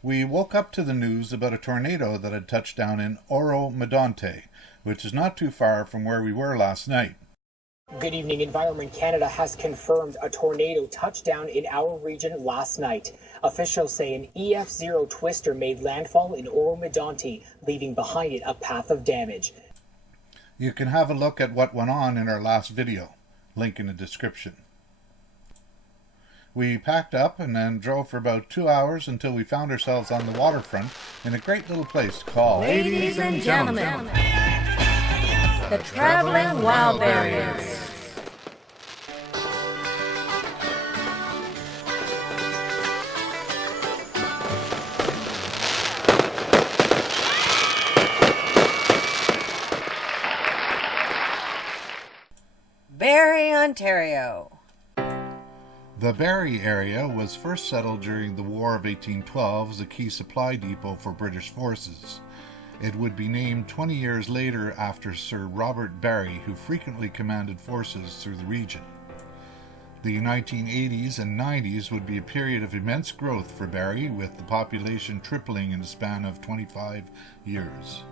We woke up to the news about a tornado that had touched down in Oro Medonte, which is not too far from where we were last night. Good evening. Environment Canada has confirmed a tornado touchdown in our region last night. Officials say an EF0 twister made landfall in Oro Medonte, leaving behind it a path of damage. You can have a look at what went on in our last video. Link in the description. We packed up and then drove for about 2 hours until we found ourselves on the waterfront in a great little place called... Ladies and gentlemen, the Traveling Wild Barriers. Barrie, Ontario. The Barrie area was first settled during the War of 1812 as a key supply depot for British forces. It would be named 20 years later after Sir Robert Barrie, who frequently commanded forces through the region. The 1980s and 90s would be a period of immense growth for Barrie, with the population tripling in the span of 25 years.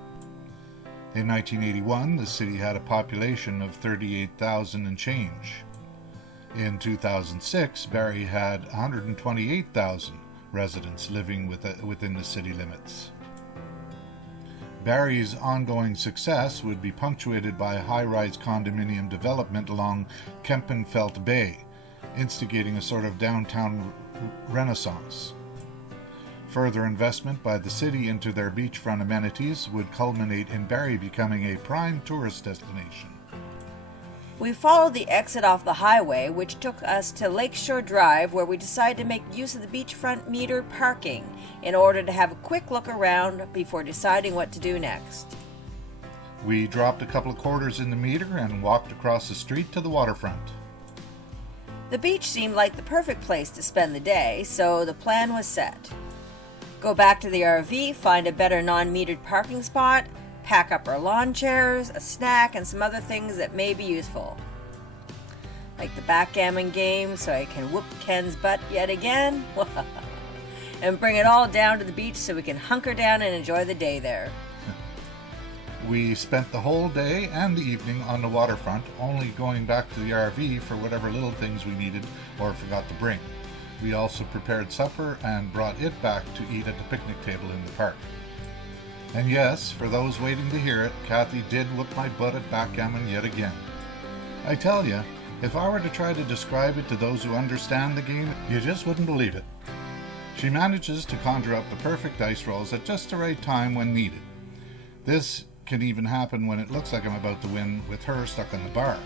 In 1981, the city had a population of 38,000 and change. In 2006, Barrie had 128,000 residents living within the city limits. Barrie's ongoing success would be punctuated by high-rise condominium development along Kempenfelt Bay, instigating a sort of downtown renaissance. Further investment by the city into their beachfront amenities would culminate in Barrie becoming a prime tourist destination. We followed the exit off the highway, which took us to Lakeshore Drive, where we decided to make use of the beachfront metered parking in order to have a quick look around before deciding what to do next. We dropped a couple of quarters in the meter and walked across the street to the waterfront. The beach seemed like the perfect place to spend the day, so the plan was set. Go back to the RV, find a better non-metered parking spot, pack up our lawn chairs, a snack, and some other things that may be useful. Like the backgammon game, so I can whoop Ken's butt yet again. And bring it all down to the beach so we can hunker down and enjoy the day there. We spent the whole day and the evening on the waterfront, only going back to the RV for whatever little things we needed or forgot to bring. We also prepared supper and brought it back to eat at the picnic table in the park. And yes, for those waiting to hear it, Kathy did whoop my butt at backgammon yet again. I tell you, if I were to try to describe it to those who understand the game, you just wouldn't believe it. She manages to conjure up the perfect dice rolls at just the right time when needed. This can even happen when it looks like I'm about to win with her stuck on the bar.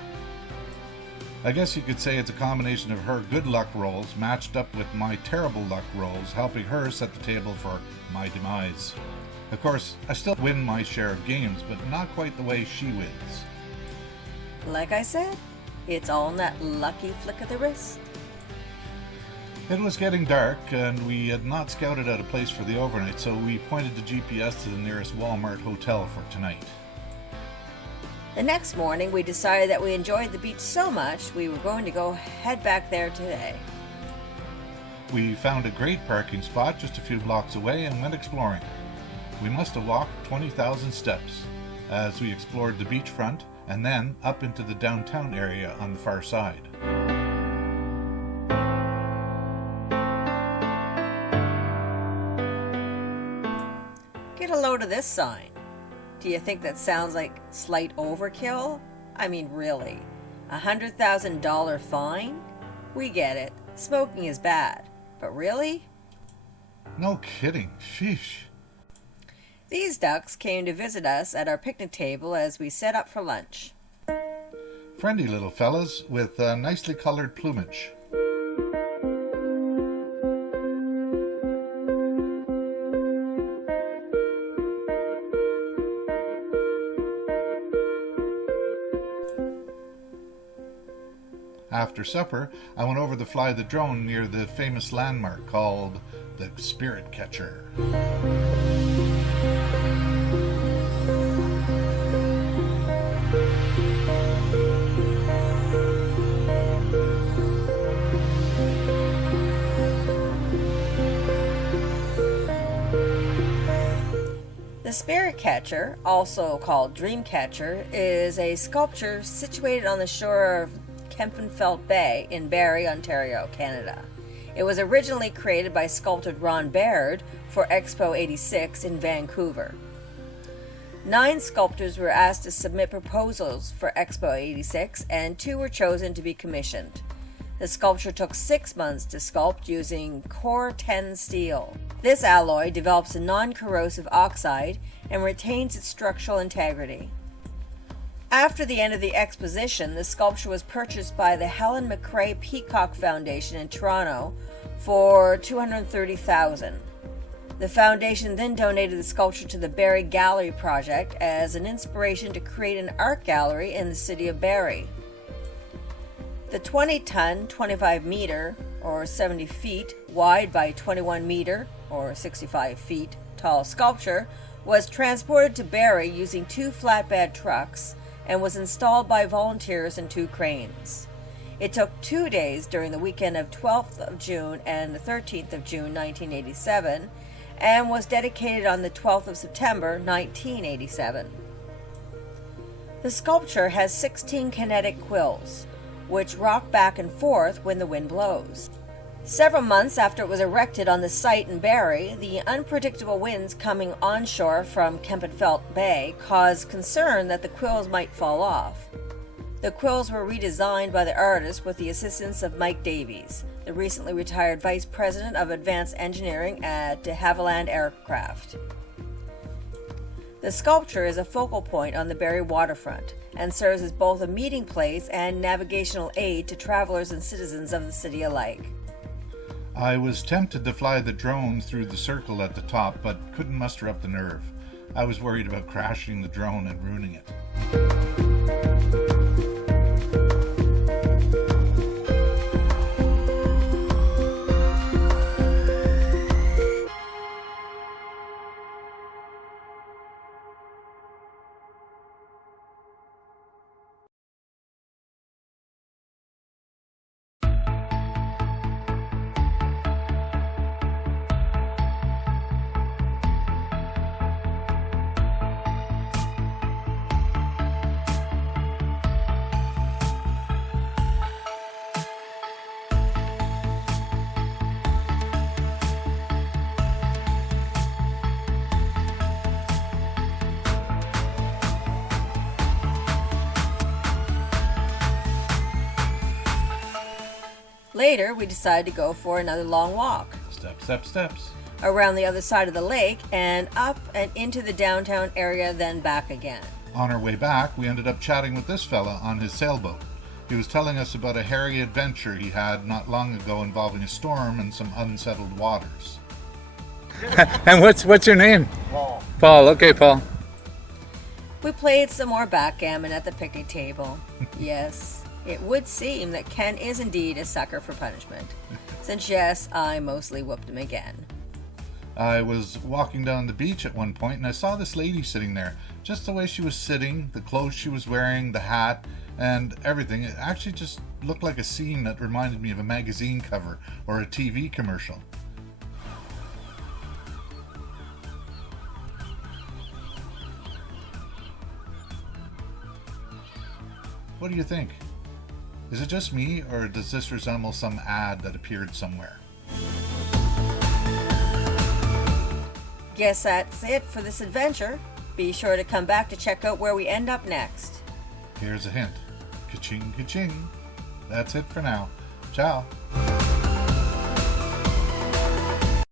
I guess you could say it's a combination of her good luck rolls matched up with my terrible luck rolls, helping her set the table for my demise. Of course, I still win my share of games, but not quite the way she wins. Like I said, it's all in that lucky flick of the wrist. It was getting dark, and we had not scouted out a place for the overnight, so we pointed the GPS to the nearest Walmart hotel for tonight. The next morning, we decided that we enjoyed the beach so much, we were going to head back there today. We found a great parking spot just a few blocks away and went exploring. We must have walked 20,000 steps as we explored the beachfront and then up into the downtown area on the far side. Get a load of this sign. Do you think that sounds like slight overkill? I mean, really? $100,000 fine? We get it. Smoking is bad. But really? No kidding. Sheesh. These ducks came to visit us at our picnic table as we set up for lunch. Friendly little fellas with nicely colored plumage. After supper, I went over to fly the drone near the famous landmark called the Spirit Catcher. The Spirit Catcher, also called Dream Catcher, is a sculpture situated on the shore of Kempenfelt Bay in Barrie, Ontario, Canada. It was originally created by sculptor Ron Baird for Expo 86 in Vancouver. 9 sculptors were asked to submit proposals for Expo 86, and 2 were chosen to be commissioned. The sculpture took 6 months to sculpt using Core 10 steel. This alloy develops a non-corrosive oxide and retains its structural integrity. After the end of the exposition, the sculpture was purchased by the Helen McRae Peacock Foundation in Toronto for $230,000. The foundation then donated the sculpture to the Barrie Gallery Project as an inspiration to create an art gallery in the city of Barrie. The 20-ton, 25-meter, or 70 feet, wide by 21-meter, or 65 feet, tall sculpture was transported to Barrie using 2 flatbed trucks and was installed by volunteers and 2 cranes. It took 2 days during the weekend of 12th of June and the 13th of June 1987 and was dedicated on the 12th of September 1987. The sculpture has 16 kinetic quills, which rock back and forth when the wind blows. Several months after it was erected on the site in Barrie, the unpredictable winds coming onshore from Kempenfelt Bay caused concern that the quills might fall off. The quills were redesigned by the artist with the assistance of Mike Davies, the recently retired Vice President of Advanced Engineering at de Havilland Aircraft. The sculpture is a focal point on the Barrie waterfront and serves as both a meeting place and navigational aid to travelers and citizens of the city alike. I was tempted to fly the drone through the circle at the top, but couldn't muster up the nerve. I was worried about crashing the drone and ruining it. Later, we decided to go for another long walk. Steps. Around the other side of the lake and up and into the downtown area, then back again. On our way back, we ended up chatting with this fella on his sailboat. He was telling us about a hairy adventure he had not long ago involving a storm and some unsettled waters. And what's your name? Paul. Paul. Okay, Paul. We played some more backgammon at the picnic table. Yes. It would seem that Ken is indeed a sucker for punishment, since yes, I mostly whooped him again. I was walking down the beach at one point and I saw this lady sitting there. Just the way she was sitting, the clothes she was wearing, the hat, and everything. It actually just looked like a scene that reminded me of a magazine cover or a TV commercial. What do you think? Is it just me, or does this resemble some ad that appeared somewhere? Guess that's it for this adventure. Be sure to come back to check out where we end up next. Here's a hint. Ka-ching, ka-ching. That's it for now. Ciao.